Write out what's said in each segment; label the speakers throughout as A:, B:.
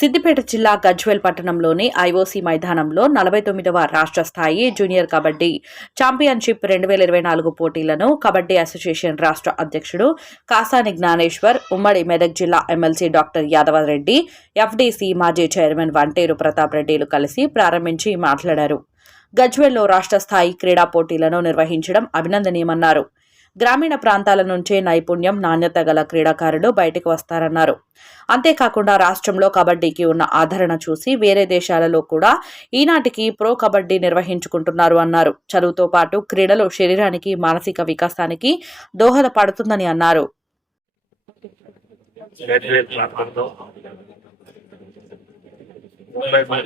A: సిద్దిపేట జిల్లా గజ్వేల్ పట్టణంలోని ఐఓసీ మైదానంలో నలభై తొమ్మిదవ రాష్ట్ర స్థాయి జూనియర్ కబడ్డీ ఛాంపియన్షిప్ రెండు వేల ఇరవై నాలుగు పోటీలను కబడ్డీ అసోసియేషన్ రాష్ట్ర అధ్యక్షుడు కాసాని జ్ఞానేశ్వర్ ఉమ్మడి మెదక్ జిల్లా ఎమ్మెల్సీ డాక్టర్ యాదవరెడ్డి ఎఫ్డీసీ మాజీ చైర్మన్ వంటేరు ప్రతాప్ రెడ్డిలు కలిసి ప్రారంభించి మాట్లాడారు. గజ్వేల్లో రాష్ట్ర స్థాయి క్రీడా పోటీలను నిర్వహించడం అభినందనీయమన్నారు. గ్రామీణ ప్రాంతాల నుంచే నైపుణ్యం నాణ్యత గల క్రీడాకారులు బయటకు వస్తారన్నారు. అంతేకాకుండా రాష్ట్రంలో కబడ్డీకి ఉన్న ఆదరణ చూసి వేరే దేశాలలో కూడా ఈనాటికి ప్రో కబడ్డీ నిర్వహించుకుంటున్నారు అన్నారు. చదువుతో పాటు క్రీడలు శరీరానికి మానసిక వికాసానికి దోహదపడుతుందని అన్నారు.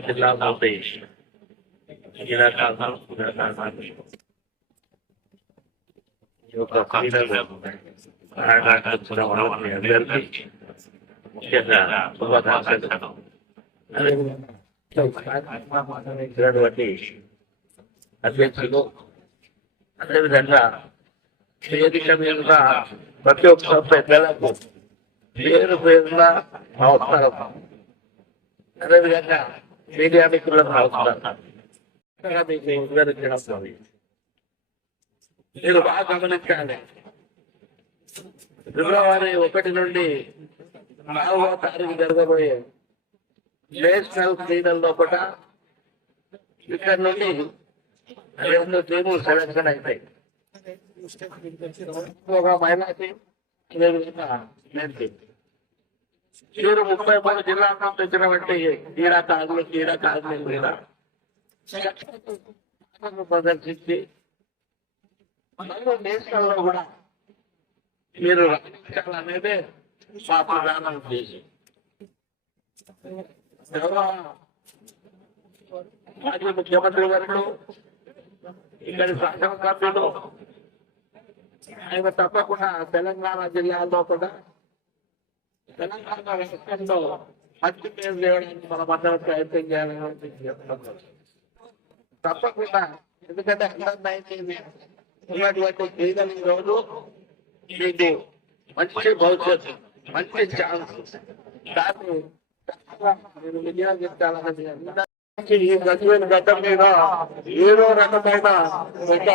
B: జిల్లా ముంబై క్రీడాకారులు క్రీడాకారులు ఈ యొక్క అందరికీ ముఖ్యంగా శుభాకాంక్షలు అదేవిధంగా అధ్యక్షులు అదేవిధంగా వేదిక మీద ప్రతి ఒక్క పెద్దలకు పేరు పేరున నమస్కారం. అదేవిధంగా మీడియా మిత్రులకు నమస్కారం ఇంకా మీకు వివరించడం మీరు బాగా గమనించాలి ఫిబ్రవరి ఒకటి నుండి నాలుగో తారీఖు జరగబోయే నేషనల్ క్రీడల లోపల ఇక్కడ నుండి రెండు టీములు సెలక్షన్ అవుతాయి ఒక మహిళా టీం అదేవిధంగా మెన్ టీం. మీరు ముప్పై మూడు జిల్లాల తెచ్చినటువంటి క్రీడాకారులు క్రీడాకారులు మీద ప్రదర్శించి మరియు నేషనల్లో కూడా మీరు అనేది మా ప్రధాన ఉద్దేశం. మాజీ ముఖ్యమంత్రి గారు ఇక్కడ శాసనసభ్యులు ఆయన తప్పకుండా తెలంగాణ జిల్లాలో కూడా తెలంగాణ రాష్ట్రంలో మంచి పేరు చేయడానికి మనం అందరం ప్రయత్నం చేయాలని చెప్తున్నాం తప్పకుండా ఎందుకంటే అందరినీ ఉన్నటువంటి క్రీడలు ఈ రోజు మీకు మంచి భవిష్యత్తు మంచి ఛాన్స్. దాన్ని మీరు వినియోగించాలని ఈ గజ్వేల్ గడ్డ మీద ఏదో రకమైన ఒక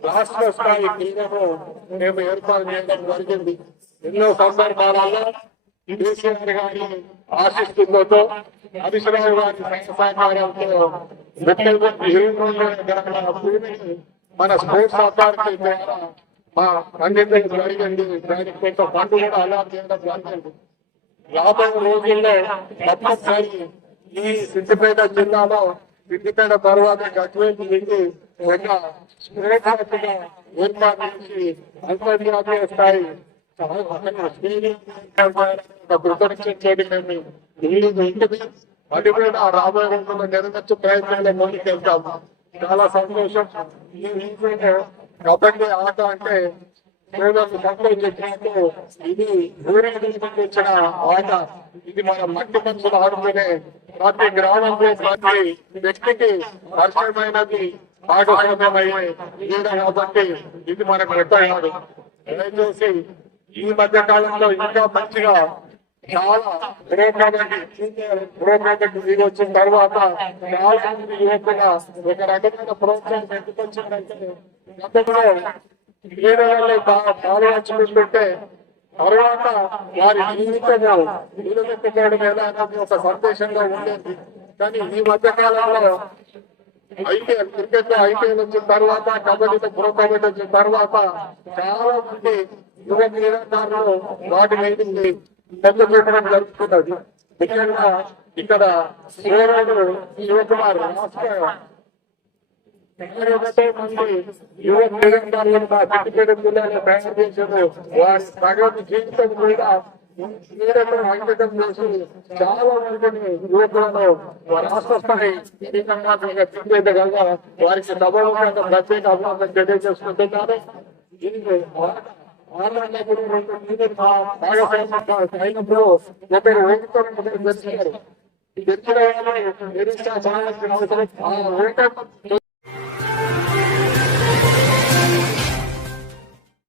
B: రాష్ట్ర స్థాయి క్రీడను మేము ఏర్పాటు చేయడం జరిగింది. ఎన్నో సందర్భాలలో కేసీఆర్ గారి ఆశిస్తులతో హరీశ్రావు గారి సహకారంతో ముఖ్యమంత్రి హీరోలు మన స్పోర్ట్స్ అథారిటీ ద్వారా మా అందించడం జరిగింది దానికి ఫండ్ కూడా అలా చేయడం జరిగింది. రాబోయే రోజుల్లో తప్పనిసరి ఈ సిద్దిపేట జిల్లాలో సిద్దిపేట తర్వాత గజ్వేల్ వెళ్ళి ఒక స్ఫూర్తిగా ఏర్పాటు చేసి అంతర్జాతీయ స్థాయి అది కూడా రాబోయే రోజుల్లో నెరవేర్చే ప్రయత్నాలు ముందుకెళ్తాము చాలా సంతోషం. ఈ కబడ్డీ ఆట అంటే పేదలకు సంతోషం చెప్పినట్టు ఇది ఊరికి వచ్చిన ఆట. ఇది మన మట్టి మనుషులు ఆడుకునే ప్రతి గ్రామంలో ప్రతి వ్యక్తికి పరిచయమైనది భాగస్వామ్యమయ్యే క్రీడ కాబట్టి ఇది మనకు పెట్టాడు దయచేసి ఈ మధ్య కాలంలో ఇంకా మంచిగా చాలా ప్రోగ్రామింగ్ ప్రోగ్రామింగ్ ఇది వచ్చిన తర్వాత చాలా మంది యువకుల ఒక రకమైన గతంలో క్రీడలలో తర్వాత వారి జీవితంలో నిలబెట్టుకోవడం ఎలా ఒక సందేశంగా ఉండేది కానీ ఈ మధ్య కాలంలో ఐపీఎల్ క్రికెట్లో ఐపీఎల్ వచ్చిన తర్వాత కబడ్డీలో ప్రో కబడ్డీ వచ్చిన తర్వాత చాలా మంది యువ క్రీడాకారులు వాటి మీద పెద్ద పెట్టడం జరుగుతున్నది ముఖ్యంగా ఇక్కడ శ్రీరాముడు శివకుమార్ జీవితం కూడా క్రీడలు అంకితం చేసి చాలా మందిని యువకులను రాష్ట్ర స్థాయి క్రీడాకారులుగా వారికి సభలో ప్రత్యేక అభినందన తెలియజేసుకుంటున్నారు దీనికి ఆన్లైన్ రెండు మీద అయినప్పుడు